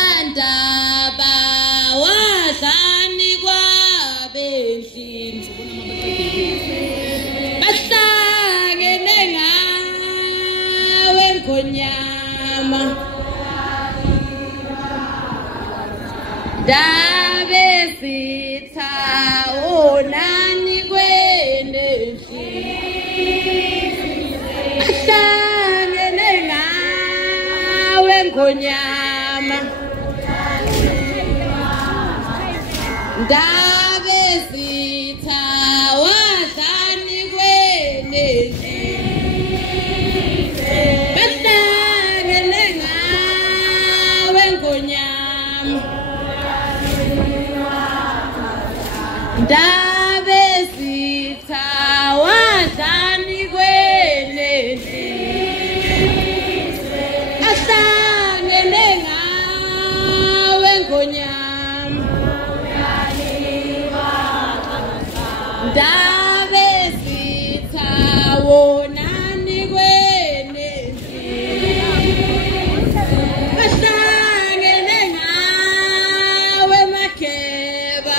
Ogandaba wadlani kwabendlini bahlangene ngawe Ngonyama Ndabe sitha onani kwendlini bahlangene ngawe Ngonyama Ndabe sitha wadlani kwendlini bahlangene ngawe Ngonyama Ndabe sitha wadlani kwendlini bahlangene ngawe Ngonyama Ndabe sitha wonani kwendlini bahlangene ngawe Makheba